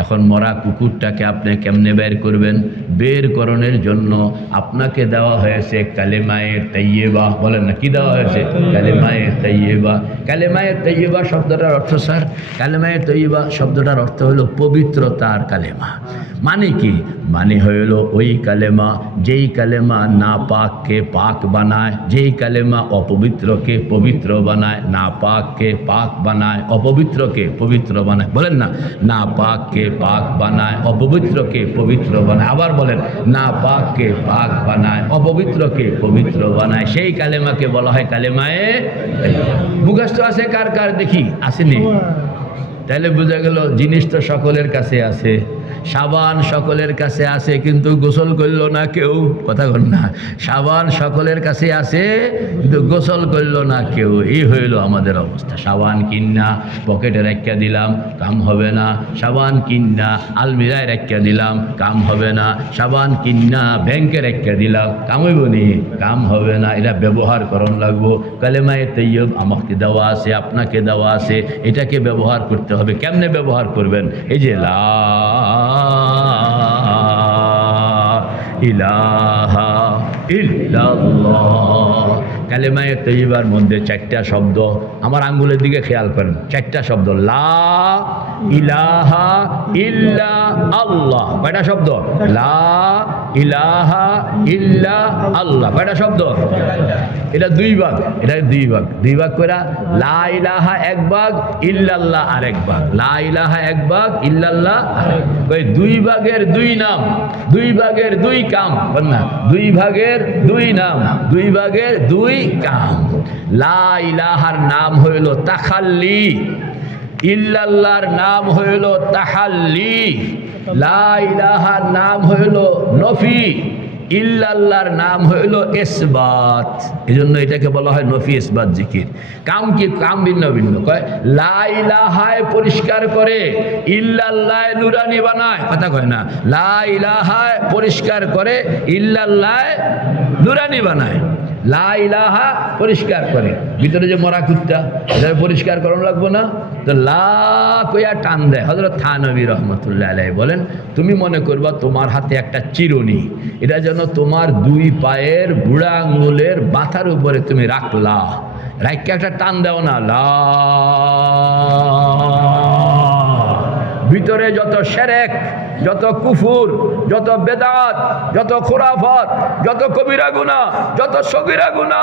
এখন মরা কুকুরটাকে আপনি কেমনে বের করবেন? বের করণের জন্য আপনাকে দেওয়া হয়েছে কালেমায়ে তৈয়বা বলেন না, কি দেওয়া হয়েছে? কালেমায়ে তৈয়বা কালেমায়ে তৈয়বা শব্দটার অর্থ স্যার, কালেমায়ে তৈয়বা শব্দটার অর্থ হলো পবিত্রতার কালেমা। মানে কি? মানে হইল ওই কালেমা, যেই কালেমা না পাককে পাক বানায়, যেই কালেমা অপবিত্রকে পবিত্র বানায়, না পাককে পাক বানায়, অপবিত্রকে পবিত্র বানায়। বলেন না না পাককে পাক বানায় অপবিত্রকে পবিত্র বানায়। আবার বলেন না পাককে পাক বানায় অপবিত্রকে পবিত্র বানায়। সেই কালেমাকে বলা হয় কালেমায়ে মুখস্থ আছে কার কার দেখি? আসেনি। তাহলে বোঝা গেল জিনিস তো সকলের কাছে আছে। সাবান সকলের কাছে আছে, কিন্তু গোসল করল না কেউ। কথা বল না। সাবান সকলের কাছে আছে, কিন্তু গোসল করল না কেউ। এই হইল আমাদের অবস্থা। সাবান কিন্না, পকেটে রেখা দিলাম, কাম হবে না। সাবান কিন্না, আলমিরায় রেখা দিলাম, কাম হবে না। সাবান কিন্না, ব্যাংকে রেখা দিলাম কাম হইব নি। কাম হবে না। এটা ব্যবহার করণ লাগবো। কালেমায় তৈয়ব আমাকে দেওয়া আছে, আপনাকে দেওয়া আছে। এটাকে ব্যবহার করতে হবে। কেমনে ব্যবহার করবেন? এই যে লা ইলাহা ইল্লাল্লাহ কালেমায়ে তৈবার মধ্যে চারটা শব্দ। আমার আঙ্গুলের দিকে খেয়াল করেন, চারটা শব্দ। লা ইলাহা ইল্লা আল্লাহ, কয়টা শব্দ? লা ইলাহা ইল্লা আল্লাহ, কয়টা শব্দ? এটা দুই ভাগ, এটা দুই ভাগ। দুই ভাগ করে লা ইলাহা এক ভাগ, ইল্লাল্লাহ আরেক ভাগ। লা ইলাহা এক ভাগ, ইল্লাল্লাহ ওই দুই ভাগের দুই নাম, দুই ভাগের দুই কাম না। দুই ভাগের দুই নাম, দুই ভাগের দুই কাম লা ইলাহার নাম হইল তাখাল্লি। ইল্লাল্লাহর নাম হইল তাহাল্লি লা ইলাহার নাম হইল নফি। ইল্লাল্লাহর নাম হইল ইসবাত। এই জন্য এটাকে বলা হয় নফি, ইসবাত, জিকির। কাম কি? কাম ভিন্ন ভিন্ন। কয়, লা ইলাহায় পরিষ্কার করে ইল্লাল্লাহ নুরানি বানায়। কথা কয় না। লা ইলাহায় পরিষ্কার করে ইল্লাল্লাহ নুরানি বানায়। লা ইলাহা পরিষ্কার করে। ভিতরে যে মরা কুত্তা, এটা পরিষ্কার করানো লাগবো না। তো লা কইয়া টান দেয়। হজরত থানবী রহমতুল্লাহ আলাই বলেন, তুমি মনে করবা তোমার হাতে একটা চিরুনি। এটা যেন তোমার দুই পায়ের বুড়া আঙ্গুলের মাথার উপরে তুমি রাখলা। রাখকে একটা টান দাও না, লা ভিতরে যত সেরেক যত কুফুর, যত বেদাত, যত খোরাফত, যত কবিরা গুণা যত সগিরা গুণা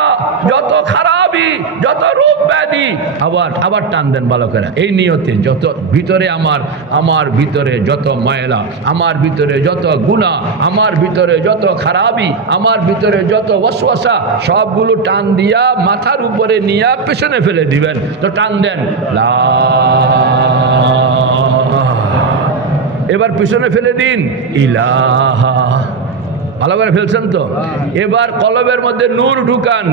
যত খারাপি, যত রূপ ব্যাধি, আবার আবার টান দেন বালকেরা এই নিয়তে যত ভিতরে আমার আমার ভিতরে যত ময়লা, আমার ভিতরে যত গুণা আমার ভিতরে যত খারাপি, আমার ভিতরে যত ওয়াসওয়াসা, সবগুলো টান দিয়া মাথার উপরে নিয়ে পেছনে ফেলে দিবেন। তো টান দেন। লা এবার পিছনে ফেলে দিন। ইলাহা। ভালো করে ফেলছেন তো? এবার কলবের মধ্যে নূর ঢুকান।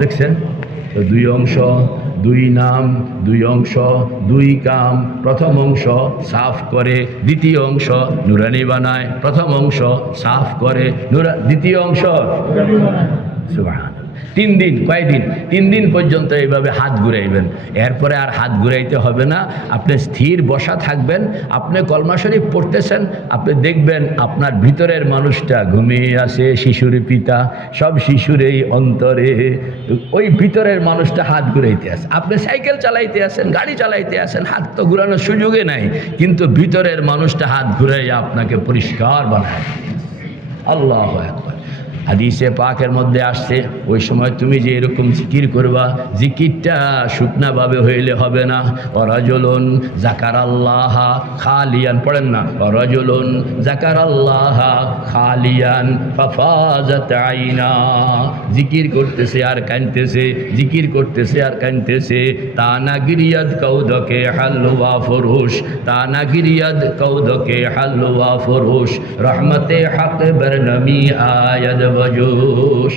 দেখছেন? দুই অংশ, দুই নাম, দুই অংশ, দুই কাম। প্রথম অংশ সাফ করে, দ্বিতীয় অংশ নুরানি বানায়। প্রথম অংশ সাফ করে দ্বিতীয় অংশ। সুবহান তিন দিন কয়দিন তিন দিন পর্যন্ত এইভাবে হাত ঘুরাইবেন। এরপরে আর হাত ঘুরাইতে হবে না। আপনি স্থির বসা থাকবেন। আপনি কলমা শরীফ পড়তেছেন। আপনি দেখবেন আপনার ভিতরের মানুষটা ঘুমিয়ে আসে শিশুর পিতা, সব শিশুর এই অন্তরে। ওই ভিতরের মানুষটা হাত ঘুরাইতে আসে আপনি সাইকেল চালাইতে আসেন গাড়ি চালাইতে আসেন হাত তো ঘুরানোর সুযোগে নাই। কিন্তু ভিতরের মানুষটা হাত ঘুরাইয়া আপনাকে পরিষ্কার বানায়। আল্লাহ একবার হাদিসে পাকের মধ্যে আসছে, ওই সময় তুমি যে এরকম জিকির করবা, জিকিরটা শুকনাভাবে হইলে হবে না। অরাজলন জাকার আল্লাহ খালিয়ান, পড়েন না। অরাজলন জাকার আল্লাহ খালিয়ান, ফাফাজাত আইনা। জিকির করতেছে আর কানতেছে জিকির করতেছে আর কানতেছে তা না গিরিয়াদ কৌদকে হাল্লুয়া ফরুষ তা না গিরিয়াদ কৌদকে হাল্লুয়া ফরুষ রহমতে হক বরনমি আয়াদ বজুষ